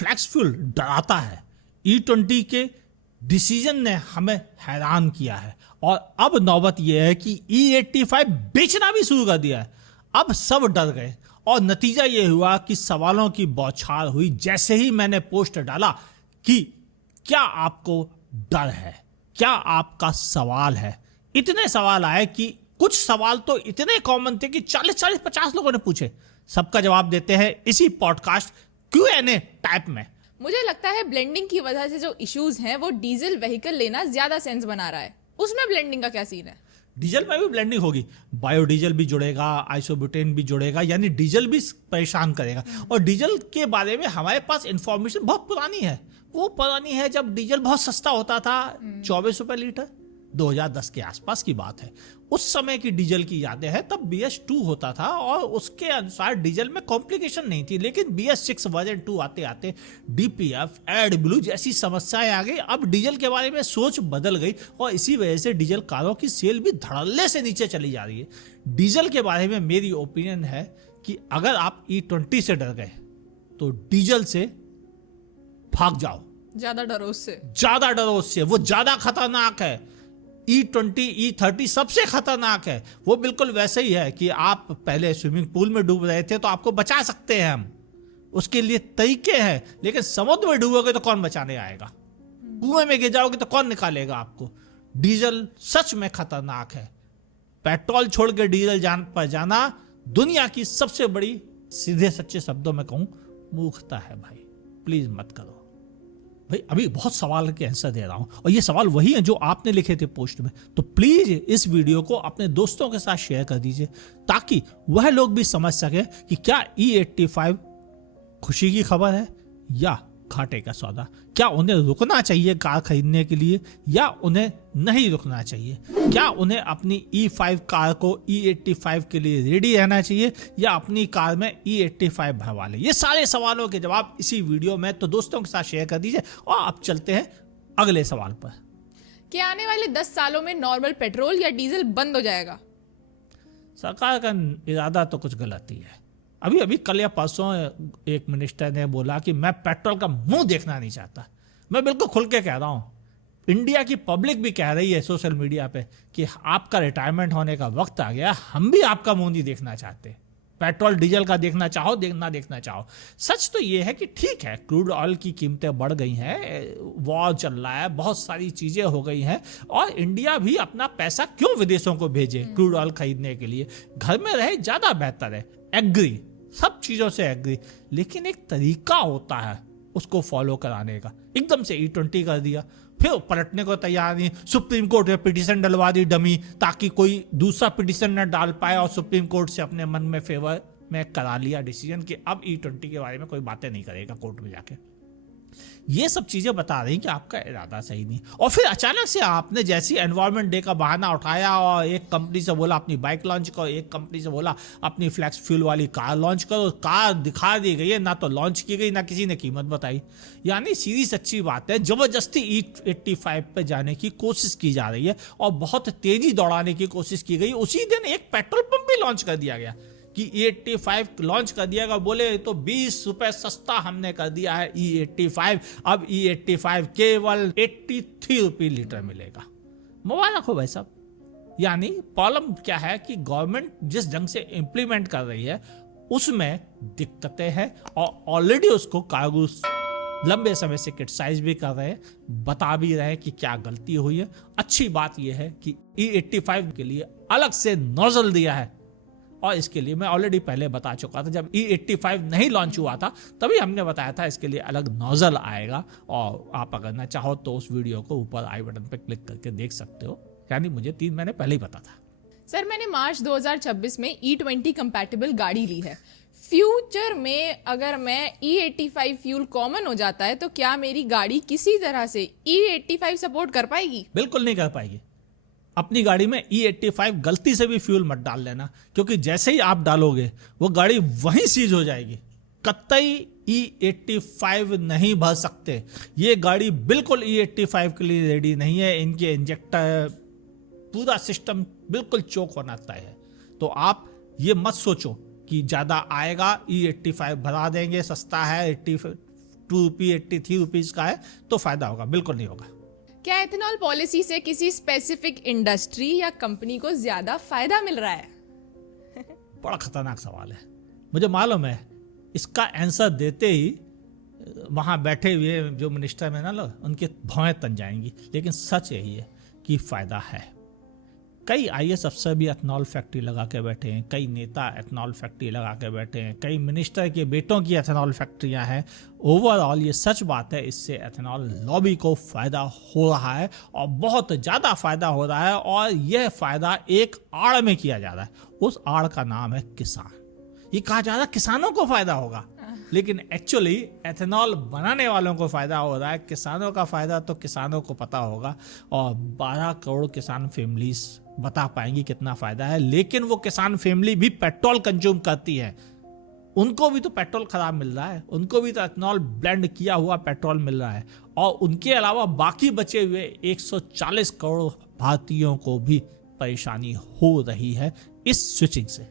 Flex fuel डराता है। E20 के डिसीजन ने हमें हैरान किया है और अब नौबत यह है कि E85 बेचना भी शुरू कर दिया है। अब सब डर गए और नतीजा यह हुआ कि सवालों की बौछार हुई जैसे ही मैंने पोस्ट डाला कि क्या आपको डर है, क्या आपका सवाल है। इतने सवाल आए कि कुछ सवाल तो इतने कॉमन थे कि 40-50 लोगों ने पूछे। सबका जवाब देते हैं इसी पॉडकास्ट Q&A टाइप में। मुझे लगता है ब्लेंडिंग की वजह से जो इश्यूज हैं वो डीजल व्हीकल लेना ज्यादा सेंस बना रहा है। उसमें ब्लेंडिंग का क्या सीन है? डीजल में भी ब्लेंडिंग होगी, बायोडीजल भी जुड़ेगा, आइसोब्यूटेन भी जुड़ेगा, यानी डीजल भी परेशान करेगा। और डीजल के बारे में हमारे पास इंफॉर्मेशन बहुत पुरानी है। वो पुरानी है जब डीजल बहुत सस्ता होता था, 24 रुपए लीटर, 2010 के आसपास की बात है। उस समय की डीजल की यादें हैं। तब BS2 होता था और उसके अनुसार डीजल में कॉम्प्लिकेशन नहीं थी, लेकिन BS6 वर्जन 2 आते आते DPF, AdBlue जैसी समस्याएं आ गई। अब डीजल के बारे में सोच बदल गई और इसी वजह से डीजल कारों की सेल भी धड़ल्ले से नीचे चली जा रही है। डीजल के बारे में मेरी ओपिनियन है कि अगर आप E20 से डर गए तो डीजल से भाग जाओ। ज्यादा डरो उससे, ज्यादा डरो उससे, वो ज्यादा खतरनाक है। E20, E30 सबसे खतरनाक है। वो बिल्कुल वैसे ही है कि आप पहले स्विमिंग पूल में डूब रहे थे तो आपको बचा सकते हैं हम, उसके लिए तरीके हैं, लेकिन समुद्र में डूबोगे तो कौन बचाने आएगा? कुएं में गिर जाओगे तो कौन निकालेगा आपको? डीजल सच में खतरनाक है। पेट्रोल छोड़ के डीजल पर जाना दुनिया की सबसे बड़ी, सीधे सच्चे शब्दों में कहूं, मूर्खता है भाई। प्लीज मत करो भाई। अभी बहुत सवाल के आंसर दे रहा हूं और ये सवाल वही है जो आपने लिखे थे पोस्ट में। तो प्लीज इस वीडियो को अपने दोस्तों के साथ शेयर कर दीजिए ताकि वह लोग भी समझ सके कि क्या E85 खुशी की खबर है या घाटे का सौदा। क्या उन्हें रुकना चाहिए कार खरीदने के लिए या उन्हें नहीं रुकना चाहिए? क्या उन्हें अपनी E5 कार को E85 के लिए रेडी रहना चाहिए या अपनी कार में E85 भरवा ले? ये सारे सवालों के जवाब इसी वीडियो में, तो दोस्तों के साथ शेयर कर दीजिए। और अब चलते हैं अगले सवाल पर। क्या आने वाले 10 सालों में नॉर्मल पेट्रोल या डीजल बंद हो जाएगा? सरकार का इरादा तो कुछ गलत ही है। अभी कल या परसों एक मिनिस्टर ने बोला कि मैं पेट्रोल का मुंह देखना नहीं चाहता। मैं बिल्कुल खुल के कह रहा हूं, इंडिया की पब्लिक भी कह रही है सोशल मीडिया पे कि आपका रिटायरमेंट होने का वक्त आ गया, हम भी आपका मुंह नहीं देखना चाहते। पेट्रोल डीजल का देखना चाहो, देखना चाहो। सच तो ये है कि ठीक है, क्रूड ऑयल की कीमतें बढ़ गई हैं, वॉर चल रहा है, बहुत सारी चीजें हो गई हैं और इंडिया भी अपना पैसा क्यों विदेशों को भेजे क्रूड ऑयल खरीदने के लिए? घर में रहे ज्यादा बेहतर है। एग्री, सब चीजों से एग्री, लेकिन एक तरीका होता है उसको फॉलो कराने का। एकदम से E20 कर दिया, फिर पलटने को तैयार नहीं। सुप्रीम कोर्ट में पिटीशन डलवा दी डमी, ताकि कोई दूसरा पिटीशन न डाल पाए और सुप्रीम कोर्ट से अपने मन में फेवर में करा लिया डिसीजन कि अब E20 के बारे में कोई बातें नहीं करेगा कोर्ट में जाके। ये सब चीजें बता रही कि आपका इरादा सही नहीं। और फिर अचानक से आपने जैसी एनवायरनमेंट डे का बहाना उठाया और एक कंपनी से बोला अपनी बाइक लॉन्च करो, एक कंपनी से बोला अपनी फ्लैक्स फ्यूल वाली कार लॉन्च करो, कार दिखा दी गई है, ना तो लॉन्च की गई ना किसी ने कीमत बताई। यानी सीधी सच्ची बात है, जबरदस्ती E85 पे जाने की कोशिश की जा रही है और बहुत तेजी दौड़ाने की कोशिश की गई। उसी दिन एक पेट्रोल पंप भी लॉन्च कर दिया गया कि E85 लॉन्च कर दिया गया, बोले तो 20 रुपए सस्ता हमने कर दिया है E85। अब E85 केवल 83 रुपये लीटर मिलेगा। मुबारक हो भाई साहब। यानी प्रॉब्लम क्या है कि गवर्नमेंट जिस ढंग से इंप्लीमेंट कर रही है उसमें दिक्कतें हैं और ऑलरेडी उसको कागज लंबे समय से क्रिटिसाइज भी कर रहे हैं, बता भी रहे हैं कि क्या गलती हुई है। अच्छी बात यह है कि E85 के लिए अलग से नोजल दिया है और इसके लिए मैं ऑलरेडी पहले बता चुका था, जब E85 नहीं लॉन्च हुआ था तभी हमने बताया था इसके लिए अलग नोजल आएगा। और आप अगर ना चाहो तो उस वीडियो को ऊपर आई बटन पर क्लिक करके देख सकते हो। यानी मुझे 3 महीने पहले ही पता था। सर, मैंने मार्च 2026 में E20 कंपैटिबल गाड़ी ली है। फ्यूचर में अगर मैं E85 फ्यूल कॉमन हो जाता है तो क्या मेरी गाड़ी किसी तरह से E85 सपोर्ट कर पाएगी? बिल्कुल नहीं कर पाएगी। अपनी गाड़ी में E85 गलती से भी फ्यूल मत डाल लेना, क्योंकि जैसे ही आप डालोगे वो गाड़ी वहीं सीज हो जाएगी। कतई E85 नहीं भर सकते। ये गाड़ी बिल्कुल E85 के लिए रेडी नहीं है। इनके इंजेक्टर, पूरा सिस्टम बिल्कुल चोक होना तय है। तो आप ये मत सोचो कि ज्यादा आएगा, E85 भरा देंगे, सस्ता है, ₹83 का है तो फायदा होगा, बिल्कुल नहीं होगा। क्या एथेनॉल पॉलिसी से किसी स्पेसिफिक इंडस्ट्री या कंपनी को ज्यादा फायदा मिल रहा है? बड़ा खतरनाक सवाल है, मुझे मालूम है इसका आंसर देते ही वहां बैठे हुए जो मिनिस्टर में ना लोग उनके भौएं तन जाएंगी, लेकिन सच यही है कि फायदा है। कई IAS अफसर भी एथनॉल फैक्ट्री लगा के बैठे हैं, कई नेता एथनॉल फैक्ट्री लगा के बैठे हैं, कई मिनिस्टर के बेटों की एथनॉल फैक्ट्रियां हैं। ओवरऑल ये सच बात है, इससे एथनॉल लॉबी को फायदा हो रहा है और बहुत ज़्यादा फायदा हो रहा है, और यह फायदा एक आड़ में किया जा रहा है। उस आड़ का नाम है किसान। ये कहा जा रहा है किसानों को फायदा होगा, लेकिन एक्चुअली एथेनॉल बनाने वालों को फायदा हो रहा है। किसानों का फायदा तो किसानों को पता होगा, और 12 करोड़ किसान फैमिलीज बता पाएंगी कितना फायदा है। लेकिन वो किसान फैमिली भी पेट्रोल कंज्यूम करती है, उनको भी तो पेट्रोल खराब मिल रहा है, उनको भी तो एथेनॉल ब्लेंड किया हुआ पेट्रोल मिल रहा है, और उनके अलावा बाकी बचे हुए 140 करोड़ भारतीयों को भी परेशानी हो रही है इस स्विचिंग से।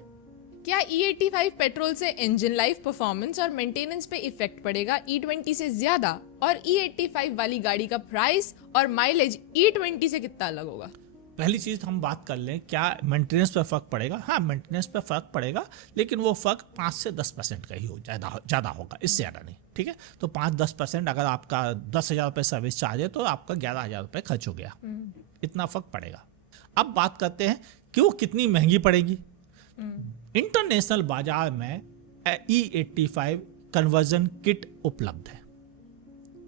क्या E85 पेट्रोल से इंजन लाइफ, परफॉर्मेंस और मेंटेनेंस पे इफेक्ट पड़ेगा E20 से ज्यादा? और E85 वाली गाड़ी का प्राइस और माइलेज E20 से कितना अलग होगा? पहली चीज हम बात कर लें, क्या मेंटेनेंस पर फर्क पड़ेगा? हाँ, मेंटेनेंस पर फर्क पड़ेगा, लेकिन वो फर्क 5 से 10% का ही हो, ज्यादा होगा, इससे ज्यादा नहीं। ठीक है, तो 5-10%, अगर आपका 10,000 रुपये सर्विस चार्ज है तो आपका 11,000 रुपये खर्च हो गया, इतना फर्क पड़ेगा। अब बात करते हैं कि वो कितनी महंगी पड़ेगी। इंटरनेशनल बाजार में E85 कन्वर्जन किट उपलब्ध है,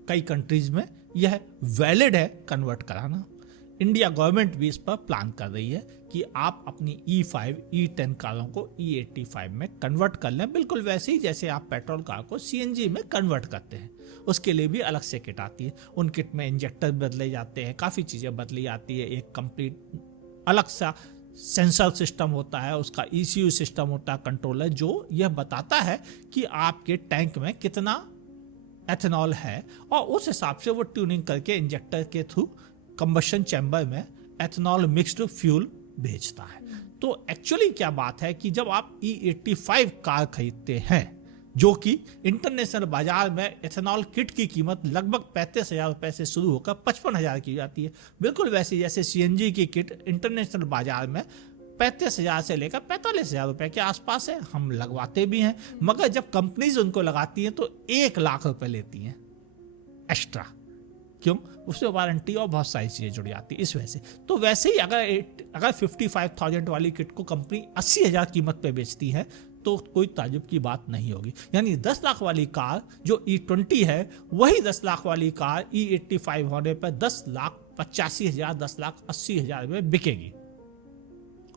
कई कंट्रीज में यह वैलिड है कन्वर्ट कराना। इंडिया गवर्नमेंट भी इस पर प्लान कर रही है कि आप अपनी E5, E10 कारों को E85 में कन्वर्ट कर लें, बिल्कुल वैसे ही जैसे आप पेट्रोल कार को CNG में कन्वर्ट करते हैं। उसके लिए भी अलग से किट आती है, उन किट में इंजेक्टर बदले जाते हैं, काफ़ी चीज़ें बदली जाती है, एक कंप्लीट अलग सा सेंसर सिस्टम होता है, उसका ECU सिस्टम होता है, कंट्रोलर, जो यह बताता है कि आपके टैंक में कितना एथेनॉल है, और उस हिसाब से वो ट्यूनिंग करके इंजेक्टर के थ्रू कंबशन चैम्बर में एथेनॉल मिक्स्ड फ्यूल भेजता है। तो एक्चुअली क्या बात है कि जब आप E85 कार खरीदते हैं, जो कि इंटरनेशनल बाजार में एथेनॉल किट की कीमत लगभग 35,000 रुपये से शुरू होकर 55,000 की जाती है, बिल्कुल वैसे जैसे CNG की किट इंटरनेशनल बाजार में 35,000 से लेकर 45,000 रुपये के आसपास है। हम लगवाते भी हैं, मगर जब कंपनीज उनको लगाती हैं तो 1 लाख रुपए लेती हैं एक्स्ट्रा। क्यों? उससे वारंटी और बहुत सारी चीज़ें जुड़ जाती है, इस वजह से। तो वैसे ही अगर 55,000 वाली किट को कंपनी 80,000 कीमत पे बेचती है तो कोई ताजुब की बात नहीं होगी। यानी 10 लाख वाली कार जो E20 है, वही 10 लाख वाली कार E85 होने पर 10,85,000, 10,80,000 में बिकेगी।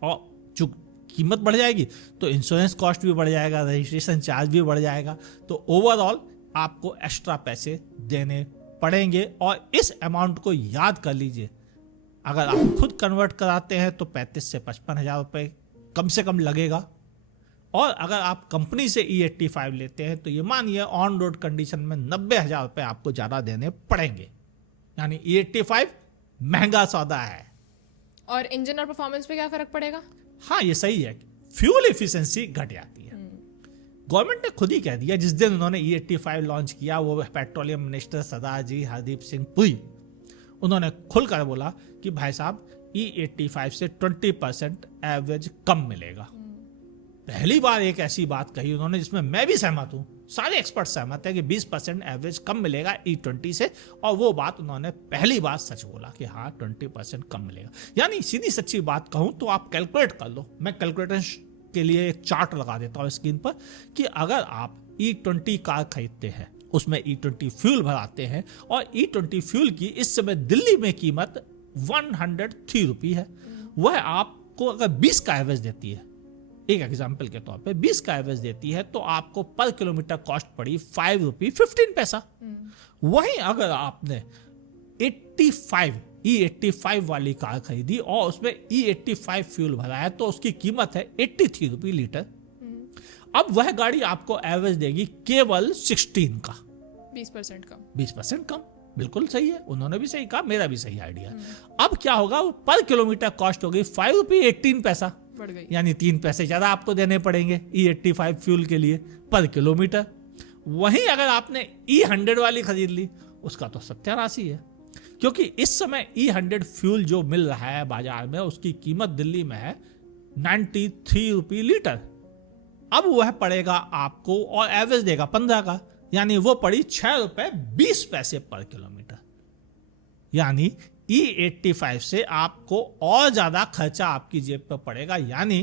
और जो कीमत बढ़ जाएगी तो इंश्योरेंस कॉस्ट भी बढ़ जाएगा, रजिस्ट्रेशन चार्ज भी बढ़ जाएगा, तो ओवरऑल आपको एक्स्ट्रा पैसे देने पड़ेंगे। और इस अमाउंट को याद कर लीजिए, अगर आप खुद कन्वर्ट कराते हैं तो 35 से 55,000 रुपये कम से कम लगेगा, और अगर आप कंपनी से E85 लेते हैं तो ये मानिए ऑन रोड कंडीशन में 90,000 रुपये आपको ज़्यादा देने पड़ेंगे। यानी E85 महंगा सौदा है। और इंजन और परफॉर्मेंस पे क्या फर्क पड़ेगा? हाँ, ये सही है, फ्यूल एफिशिएंसी घट जाती है। गवर्नमेंट ने खुद ही कह दिया, जिस दिन उन्होंने E85 लॉन्च किया, वो पेट्रोलियम मिनिस्टर सरदार जी हरदीप सिंह पुरी, उन्होंने खुलकर बोला कि भाई साहब E85 से 20% एवरेज कम मिलेगा। पहली बार एक ऐसी बात कही उन्होंने जिसमें मैं भी सहमत हूं, सारे एक्सपर्ट सहमत है कि 20% एवरेज कम मिलेगा E20 से, और वो बात उन्होंने पहली बार सच बोला कि हाँ 20% कम मिलेगा। यानी सीधी सच्ची बात कहूं तो आप कैलकुलेट कर लो, मैं कैलकुलेटर के लिए एक चार्ट लगा देता हूं स्क्रीन पर, कि अगर आप E20 कार खरीदते हैं, उसमें E20 फ्यूल भराते हैं, और E20 फ्यूल की इस समय दिल्ली में कीमत 103 रुपये है, वह आपको अगर 20 का एवरेज देती है, एक एग्जाम्पल के तौर पे 20 का एवरेज देती है, तो आपको पर किलोमीटर कॉस्ट पड़ी 5 रुपये 15 पैसा। वहीं अगर आपने 85 E85 वाली कार खरीदी और उसमें E85 फ्यूल भराया तो उसकी कीमत है 83 रुपये लीटर। अब वह गाड़ी आपको एवरेज देगी केवल 16 का, 20% कम। 20% कम, बिल्कुल सही है, उन्होंने भी सही कहा, मेरा भी सही आइडिया। अब क्या होगा, पर किलोमीटर कॉस्ट हो गई 5 रुपये 18 पैसा, बढ़ गई, यानी 3 पैसे ज्यादा आपको देने पड़ेंगे E85 फ्यूल के लिए पर किलोमीटर। वहीं अगर आपने E100 वाली खरीद ली, उसका तो सत्यानाशी है, क्योंकि इस समय E100 फ्यूल जो मिल रहा है बाजार में, उसकी कीमत दिल्ली में है 93 रुपये लीटर। अब वह पड़ेगा आपको, और एवरेज देगा 15 का, यानी वो पड़ी 6 रुपए 20 पैसे पर किलोमीटर। यानी E85 से आपको और ज्यादा खर्चा आपकी जेब पर पड़ेगा, यानी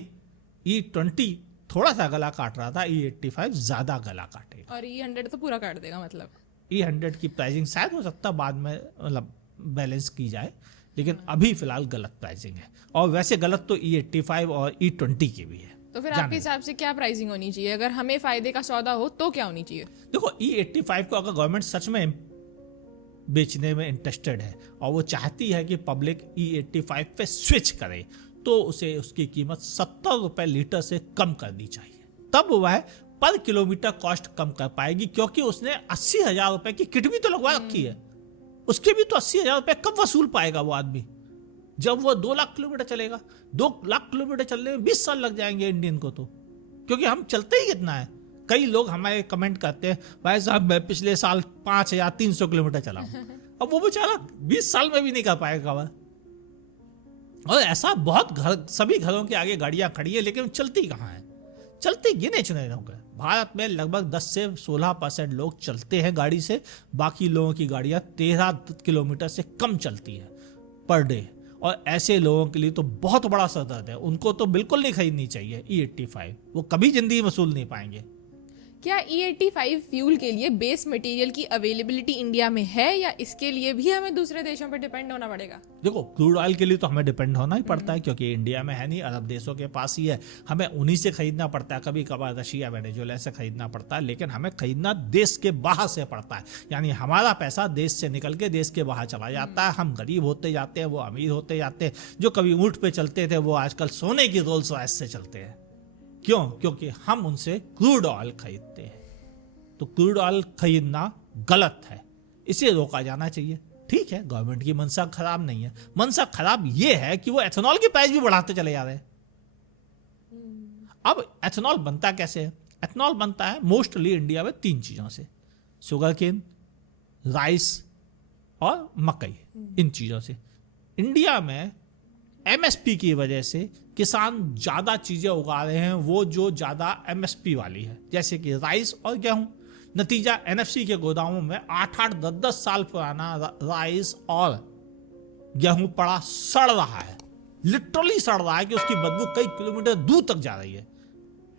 E20 थोड़ा सा गला काट रहा था, E85 ज्यादा गला काटेगा। और E100 तो पूरा काट देगा मतलब। E100 की प्राइसिंग शायद हो सकता है बाद में मतलब बैलेंस की जाए, लेकिन अभी फिलहाल गलत प्राइसिंग है, और वैसे गलत तो E85 और E20 की भी है। तो फिर आपके हिसाब से क्या प्राइसिंग होनी चाहिए? अगर हमें फायदे का सौदा हो तो क्या होनी चाहिए? देखो, E85 को अगर गवर्नमेंट सच में बेचने में इंटरेस्टेड है और वो चाहती है कि पब्लिक E85 पे स्विच करे, तो उसे उसकी कीमत 70 रुपए लीटर से कम करनी चाहिए, तब वह पर किलोमीटर कॉस्ट कम कर पाएगी, क्योंकि उसने 80,000 रुपए की किट भी तो लगवा रखी है। उसके भी तो 80,000 रुपए कब वसूल पाएगा वो आदमी, जब वो 2 लाख किलोमीटर चलेगा। 2 लाख किलोमीटर चलने में 20 साल लग जाएंगे इंडियन को तो, क्योंकि हम चलते ही कितना है। कई लोग हमारे कमेंट करते हैं, भाई साहब मैं पिछले साल 5,300 किलोमीटर चला हूं। अब वो बेचारा 20 साल में भी नहीं कर पाएगा वह। और ऐसा बहुत घर, सभी घरों के आगे गाड़ियां खड़ी है, लेकिन चलती कहाँ है? चलती गिने चुने लोग हैं। भारत में लगभग 10 से 16% लोग चलते हैं गाड़ी से, बाकी लोगों की गाड़ियां 13 किलोमीटर से कम चलती है पर डे। और ऐसे लोगों के लिए तो बहुत बड़ा सदर्द है, उनको तो बिल्कुल नहीं खरीदनी चाहिए E85, वो कभी जिंदगी वसूल नहीं पाएंगे। क्या E85 फ्यूल के लिए बेस मटेरियल की अवेलेबिलिटी इंडिया में है, या इसके लिए भी हमें दूसरे देशों पर डिपेंड होना पड़ेगा? देखो, क्रूड ऑयल के लिए तो हमें डिपेंड होना ही पड़ता है, क्योंकि इंडिया में है नहीं, अरब देशों के पास ही है, हमें उन्हीं से खरीदना पड़ता है। कभी कभार रशिया वेनेजुएला से खरीदना पड़ता है, लेकिन हमें खरीदना देश के बाहर से पड़ता है। यानी हमारा पैसा देश से निकल के देश के बाहर चला जाता है, हम गरीब होते जाते हैं, वो अमीर होते जाते हैं। जो कभी ऊंट पे चलते थे वो आजकल सोने की रोल्स रॉयस से चलते हैं। क्यों? क्योंकि हम उनसे क्रूड ऑयल खरीदते हैं। तो क्रूड ऑयल खरीदना गलत है, इसे रोका जाना चाहिए। ठीक है, गवर्नमेंट की मंशा खराब नहीं है, मंशा खराब यह है कि वो एथेनॉल की प्राइस भी बढ़ाते चले जा रहे हैं। अब एथेनॉल बनता कैसे है? एथेनॉल बनता है मोस्टली इंडिया में 3 चीजों से, शुगर केन, राइस और मकई, इन चीजों से। इंडिया में MSP की वजह से किसान ज्यादा चीजें उगा रहे हैं, वो जो ज्यादा MSP वाली है, जैसे कि राइस और गेहूं। नतीजा NFC के गोदामों में 8-8, 10-10 साल पुराना राइस और गेहूं पड़ा सड़ रहा है, लिटरली सड़ रहा है कि उसकी बदबू कई किलोमीटर दूर तक जा रही है।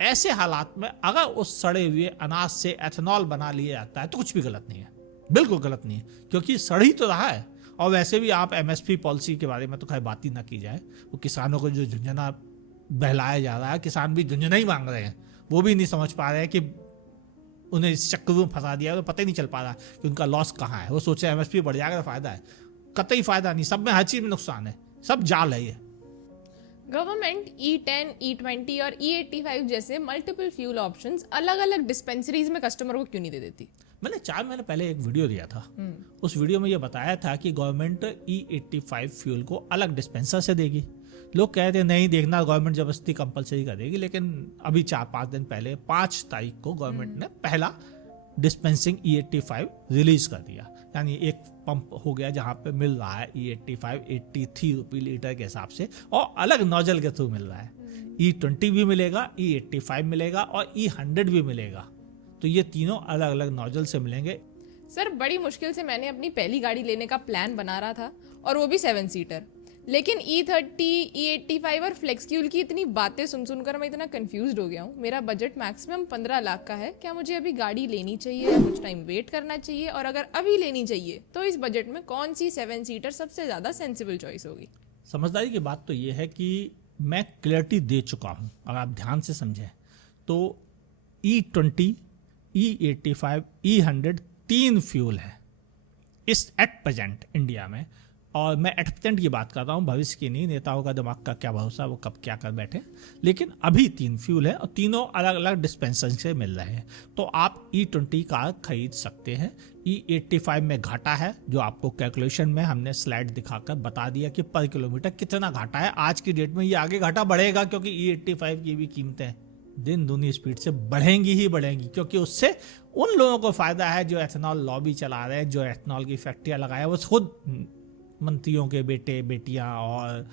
ऐसे हालात में अगर उस सड़े हुए अनाज से एथेनॉल बना लिया जाता है तो कुछ भी गलत नहीं है, बिल्कुल गलत नहीं है, क्योंकि सड़ ही तो रहा है। और वैसे भी आप MSP पॉलिसी के बारे में तो खैर बात ही ना की जाए, वो किसानों को जो झुंझुना बहलाया जा रहा है, किसान भी झुंझुना ही मांग रहे हैं, वो भी नहीं समझ पा रहे हैं कि उन्हें इस चक्कर में फंसा दिया, तो पता ही नहीं चल पा रहा कि उनका लॉस कहाँ है। वो सोचे MSP बढ़ जाएगा तो फायदा है, कतई फायदा नहीं, सब में हर चीज में नुकसान है, सब जाल है ये। गवर्नमेंट E10, E20 और E85 जैसे मल्टीपल फ्यूल ऑप्शंस अलग अलग डिस्पेंसरीज में कस्टमर को क्यों नहीं दे देती? मैंने 4 महीने पहले एक वीडियो दिया था, उस वीडियो में ये बताया था कि गवर्नमेंट E85 फ्यूल को अलग डिस्पेंसर से देगी। लोग कहते हैं नहीं देखना, गवर्नमेंट जबरदस्ती कंपलसरी कर देगी, लेकिन अभी 4-5 दिन पहले 5 तारीख को गवर्नमेंट ने पहला डिस्पेंसिंग E85 रिलीज कर दिया। यानी एक पंप हो गया जहां पे मिल रहा है E85 83 रुपये लीटर के हिसाब से, और अलग नोजल के थ्रू मिल रहा है। E20 भी मिलेगा, E85 मिलेगा और E100 भी मिलेगा। तो ये तीनों अलग अलग नोजल से मिलेंगे। सर, बड़ी मुश्किल से मैंने अपनी पहली गाड़ी लेने का प्लान बना रहा था, और वो भी 7 सीटर, लेकिन E30, E85 और फ्लेक्सफ्यूल की इतनी बातें सुन सुनकर मैं इतना कंफ्यूज्ड हो गया हूँ। मेरा बजट मैक्सिमम 15 लाख का है। क्या मुझे अभी गाड़ी लेनी चाहिए या कुछ टाइम वेट करना चाहिए? और अगर अभी लेनी चाहिए तो इस बजट में कौन सी 7 सीटर सबसे ज्यादा सेंसिबल चॉइस होगी? समझदारी की बात तो ये है कि मैं क्लियरिटी दे चुका हूँ, अगर आप ध्यान से समझें तो E20, E85, E100 3 फ्यूल है इस एट प्रेजेंट इंडिया में। और मैं एट प्रेजेंट की बात कर रहा हूँ, भविष्य की नहीं। नेताओं का दिमाग का क्या भरोसा, वो कब क्या कर बैठे। लेकिन अभी 3 फ्यूल है और तीनों अलग अलग डिस्पेंसर से मिल रहे हैं। तो आप E20 कार खरीद सकते हैं। E85 में घाटा है, जो आपको कैलकुलेशन में हमने स्लाइड दिखाकर बता दिया कि पर किलोमीटर कितना घाटा है। आज की डेट में ये आगे घाटा बढ़ेगा, क्योंकि E85 की भी कीमतें दिन दूनी स्पीड से बढ़ेंगी ही बढ़ेंगी, क्योंकि उससे उन लोगों को फायदा है जो एथेनॉल लॉबी चला रहे हैं, जो एथेनॉल की फैक्ट्रियां लगाए, वो खुद मंत्रियों के बेटे बेटियां और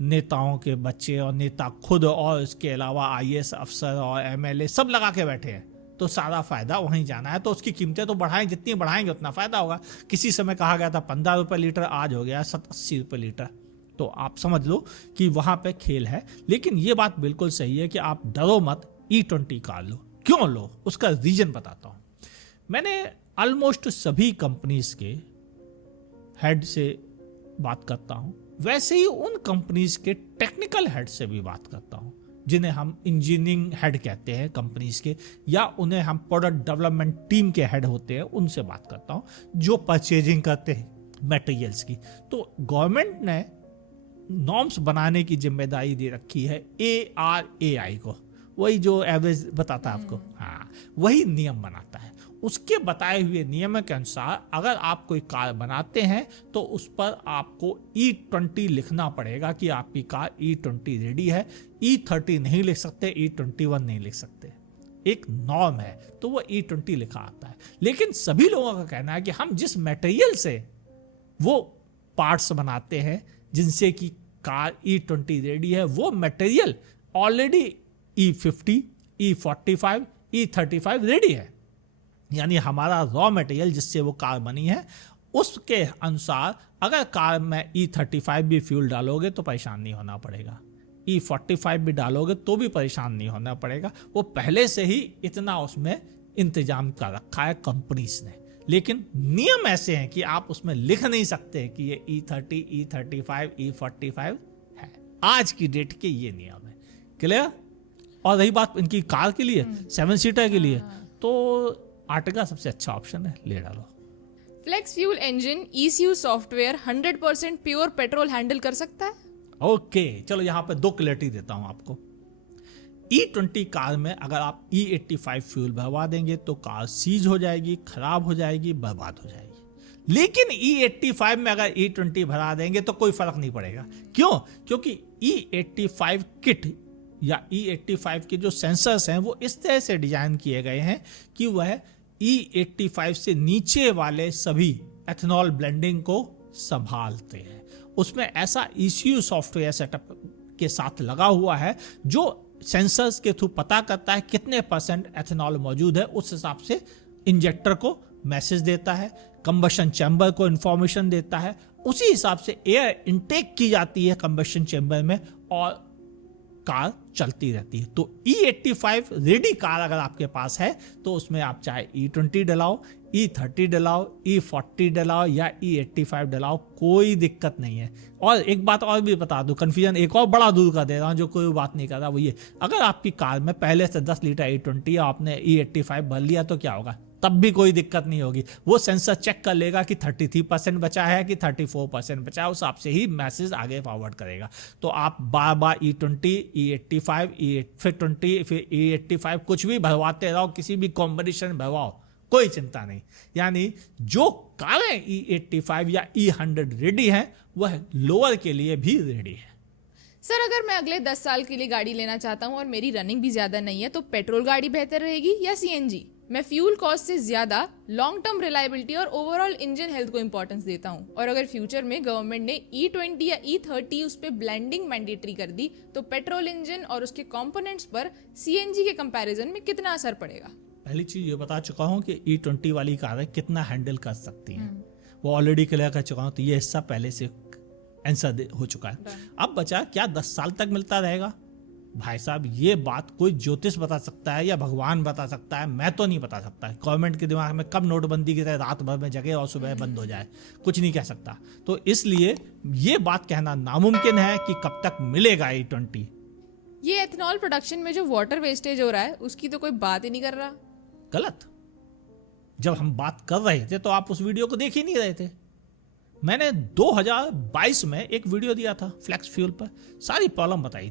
नेताओं के बच्चे और नेता खुद और इसके अलावा आईएएस अफसर और एमएलए सब लगा के बैठे हैं। तो सारा फायदा वहीं जाना है, तो उसकी कीमतें तो बढ़ाएं, जितनी बढ़ाएंगे उतना फायदा होगा। किसी समय कहा गया था 15 रुपए लीटर, आज हो गया 80 रुपए लीटर। तो आप समझ लो कि वहां पे खेल है। लेकिन ये बात बिल्कुल सही है कि आप डरो मत, E20 कार लो। क्यों लो, उसका रीजन बताता हूं। मैंने ऑलमोस्ट सभी कंपनीज के हेड से बात करता हूं, वैसे ही उन कंपनीज के टेक्निकल हेड से भी बात करता हूं, जिन्हें हम इंजीनियरिंग हेड कहते हैं कंपनीज के, या उन्हें हम प्रोडक्ट डेवलपमेंट टीम के हेड होते हैं, उनसे बात करता हूं, जो परचेजिंग करते हैं मटेरियल्स की। तो गवर्नमेंट ने नॉर्म्स बनाने की जिम्मेदारी दे रखी है ARAI को, वही जो एवरेज बताता है आपको, हाँ वही नियम बनाता है। उसके बताए हुए नियम के अनुसार अगर आप कोई कार बनाते हैं तो उस पर आपको E20 लिखना पड़ेगा कि आपकी कार E20 रेडी है। E30 नहीं लिख सकते, E21 नहीं लिख सकते, एक नॉर्म है, तो वो E20 लिखा आता है। लेकिन सभी लोगों का कहना है कि हम जिस मटेरियल से वो पार्ट्स बनाते हैं जिनसे कि कार E20 रेडी है, वो material already E50, E45, E35 ready है। यानी हमारा रॉ मटेरियल जिससे वो कार बनी है, उसके अनुसार अगर कार में E35 भी फ्यूल डालोगे तो परेशान नहीं होना पड़ेगा, E45 भी डालोगे तो भी परेशान नहीं होना पड़ेगा। वो पहले से ही इतना उसमें इंतजाम कर रखा है कंपनीज ने। लेकिन नियम ऐसे हैं कि आप उसमें लिख नहीं सकते कि ये E30, E35, E45 है। आज की डेट के ये नियम है। क्लियर? और रही बात इनकी कार के लिए, 7 सीटर के लिए, तो आर्टिगा सबसे अच्छा ऑप्शन है, ले डालो। Flex fuel engine ECU software 100% pure petrol handle कर सकता है? ओके, चलो यहां पे 2 क्लैरिटी देता हूं आपको। E20 कार में अगर आप E85 फ्यूल भरवा देंगे तो कार सीज हो जाएगी, खराब हो जाएगी, बर्बाद हो जाएगी। लेकिन E85 में अगर E20 भरा देंगे तो कोई फर्क नहीं पड़ेगा। क्यों? क्योंकि E85 किट या E85 के जो सेंसर्स हैं वो इस तरह से डिजाइन किए गए हैं कि वह E85 से नीचे वाले सभी एथेनॉल ब्लेंडिंग को संभालते हैं। उसमें ऐसा ECU सॉफ्टवेयर सेटअप के साथ लगा हुआ है जो सेंसर्स के थ्रू पता करता है कितने % एथेनॉल मौजूद है, उस हिसाब से इंजेक्टर को मैसेज देता है, कंबशन चैम्बर को इंफॉर्मेशन देता है, उसी हिसाब से एयर इनटेक की जाती है कंबशन चैम्बर में और कार चलती रहती है। तो E85 रेडी कार अगर आपके पास है तो उसमें आप चाहे E20 डलाओ, E30 डलाओ, E40 डलाओ या E85 डलाओ, कोई दिक्कत नहीं है। और एक बात और भी बता दूं, कंफ्यूजन एक और बड़ा दूर कर दे रहा हूं जो कोई बात नहीं कर रहा, वो ये, अगर आपकी कार में पहले से 10 लीटर E20 या आपने E85 भर लिया तो क्या होगा, तब भी कोई दिक्कत नहीं होगी। वो सेंसर चेक कर लेगा कि 33% बचा है कि 34% बचा है, उस हिसाब से ही मैसेज आगे फॉरवर्ड करेगा। तो आप बार बार E20, E85, E20 फिर E85 कुछ भी भरवाते रहो, किसी भी कॉम्बिनेशन भरवाओ, कोई चिंता नहीं। यानी जो कारें E85 या E100 रेडी हैं वह लोअर के लिए भी रेडी है। सर अगर मैं अगले 10 साल के लिए गाड़ी लेना चाहता हूं और मेरी रनिंग भी ज्यादा नहीं है तो पेट्रोल गाड़ी बेहतर रहेगी या CNG? मैं फ्यूल कॉस्ट से ज्यादा लॉन्ग टर्म रिलायबिलिटी और ओवरऑल इंजन हेल्थ को इंपॉर्टेंस देता हूं। और अगर फ्यूचर में गवर्नमेंट ने E20 या E30 उस पे ब्लेंडिंग मैंडेटरी कर दी तो पेट्रोल इंजन और उसके कंपोनेंट्स पर CNG के कंपैरिजन में कितना असर पड़ेगा? पहली चीज ये बता चुका हूं कि E20 वाली कारें कितना हैंडल कर सकती हैं, वो ऑलरेडी क्लियर कर चुका हूं, तो ये हिस्सा पहले से आंसर हो चुका है। अब बचा क्या 10 साल तक मिलता रहेगा? भाई साहब ये बात कोई ज्योतिष बता सकता है या भगवान बता सकता है, मैं तो नहीं बता सकता। गवर्नमेंट के दिमाग में कब नोटबंदी की तरह रात भर में जगे और सुबह बंद हो जाए, कुछ नहीं कह सकता। तो इसलिए ये बात कहना नामुमकिन है कि कब तक मिलेगा E20। ये एथेनॉल प्रोडक्शन में जो वाटर वेस्टेज हो रहा है उसकी तो कोई बात ही नहीं कर रहा। गलत। जब हम बात कर रहे थे तो आप उस वीडियो को देख ही नहीं रहे थे। मैंने 2022 में एक वीडियो दिया था फ्लेक्स फ्यूल पर, सारी प्रॉब्लम बताई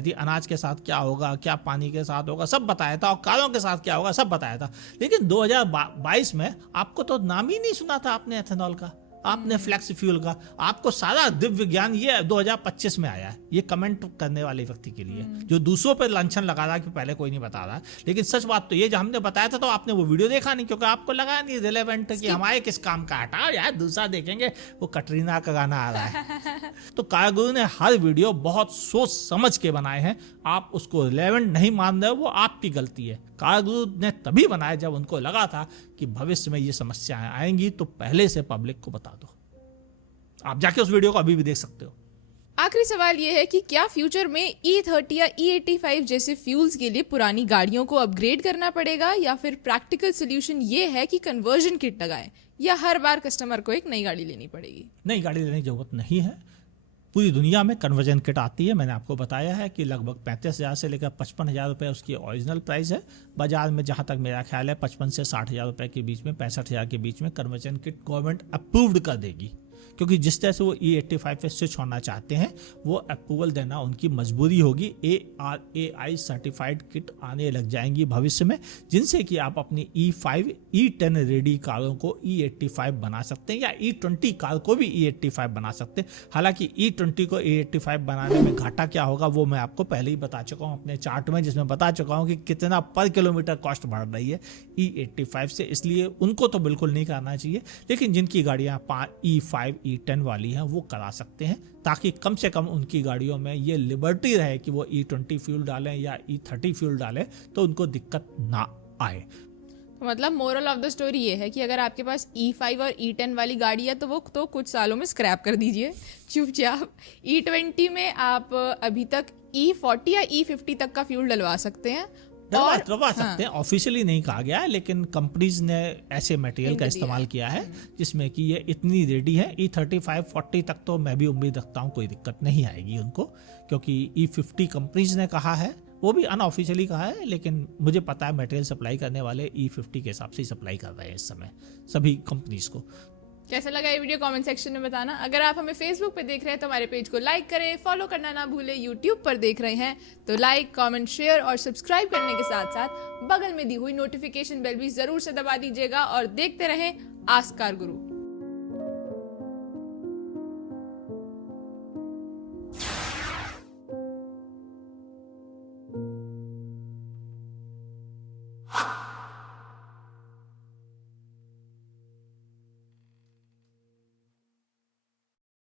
थी, अनाज के साथ क्या होगा, क्या पानी के साथ होगा, सब बताया था, और कारों के साथ क्या होगा सब बताया था। लेकिन 2022 में आपको तो नाम ही नहीं सुना था आपने एथेनॉल का। आपने फ्लेक्स फ्यूल का, आपको सारा दिव्य ज्ञान ये 2025 में आया है, ये कमेंट करने वाले व्यक्ति के लिए जो दूसरों पर लांछन लगा रहा है कि पहले कोई नहीं बता रहा। लेकिन सच बात तो ये, जो हमने बताया था तो आपने वो वीडियो देखा नहीं, क्योंकि आपको लगा नहीं रिलेवेंट कि हमारे किस काम का, हटाओ यार दूसरा देखेंगे, वो कटरीना का गाना आ रहा है। तो कायगुरु ने हर वीडियो बहुत सोच समझ के बनाए हैं। आप उसको रिलेवेंट नहीं मान रहे हो, वो आपकी गलती है। कायगुरु ने तभी बनाया जब उनको लगा था कि भविष्य में ये समस्याएं आएंगी, तो पहले से पब्लिक को बता दो। आप जाके उस वीडियो को अभी भी देख सकते हो। आखिरी सवाल ये है कि क्या फ्यूचर में E30 या E85 जैसे फ्यूल्स के लिए पुरानी गाड़ियों को अपग्रेड करना पड़ेगा, या फिर प्रैक्टिकल सोल्यूशन ये है कि कन्वर्जन किट लगाएं, या हर बार कस्टमर को एक नई गाड़ी लेनी पड़ेगी? नई गाड़ी लेने की जरूरत नहीं है। पूरी दुनिया में कन्वर्जन किट आती है। मैंने आपको बताया है कि लगभग 35,000 से लेकर 55,000 रुपये उसकी ओरिजिनल प्राइस है। बाजार में जहां तक मेरा ख्याल है 55 से 60,000 रुपये के बीच में, 65,000 के बीच में कन्वर्जन किट गवर्नमेंट अप्रूव्ड कर देगी, क्योंकि जिस तरह से वो E85 पे स्विच होना चाहते हैं वो अप्रूवल देना उनकी मजबूरी होगी। ARAI सर्टिफाइड किट आने लग जाएंगी भविष्य में, जिनसे कि आप अपनी E5, E10 रेडी कारों को E85 बना सकते हैं, या E20 कार को भी E85 बना सकते हैं। हालांकि E20 को E85 बनाने में घाटा क्या होगा वो मैं आपको पहले ही बता चुका हूँ अपने चार्ट में, जिसमें बता चुका हूँ कि कितना पर किलोमीटर कॉस्ट बढ़ रही है E85 से, इसलिए उनको तो बिल्कुल नहीं करना चाहिए। लेकिन जिनकी गाड़ियाँ E5, E10 वाली हैं वो करा सकते हैं, ताकि कम से कम उनकी गाड़ियों में ये लिबर्टी रहे कि वो E20 फ्यूल डालें या E30 फ्यूल डालें तो उनको दिक्कत ना आए। तो मतलब मोरल ऑफ द स्टोरी ये है कि अगर आपके पास E5 और E10 वाली गाड़ी है तो वो तो कुछ सालों में स्क्रैप कर दीजिए चुपचाप। E20 में आप अभी तक E40 या E50 तक का फ्यूल डलवा सकते हैं, डलवा सकते हैं। ऑफिशियली नहीं कहा गया है, लेकिन कंपनीज ने ऐसे मटेरियल का इस्तेमाल किया है जिसमें कि ये इतनी रेडी है। E35, 40 तक तो मैं भी उम्मीद रखता हूँ कोई दिक्कत नहीं आएगी उनको, क्योंकि E50 कंपनीज ने कहा है, वो भी अनऑफिशियली कहा है, लेकिन मुझे पता है मटेरियल सप्लाई करने वाले E50 के हिसाब से सप्लाई कर रहे हैं इस समय सभी कंपनीज को। कैसा लगा ये वीडियो कमेंट सेक्शन में बताना। अगर आप हमें फेसबुक पे देख रहे हैं तो हमारे पेज को लाइक करें, फॉलो करना ना भूलें। यूट्यूब पर देख रहे हैं तो लाइक, कमेंट, शेयर और सब्सक्राइब करने के साथ साथ बगल में दी हुई नोटिफिकेशन बेल भी जरूर से दबा दीजिएगा, और देखते रहें आस्क कार गुरु।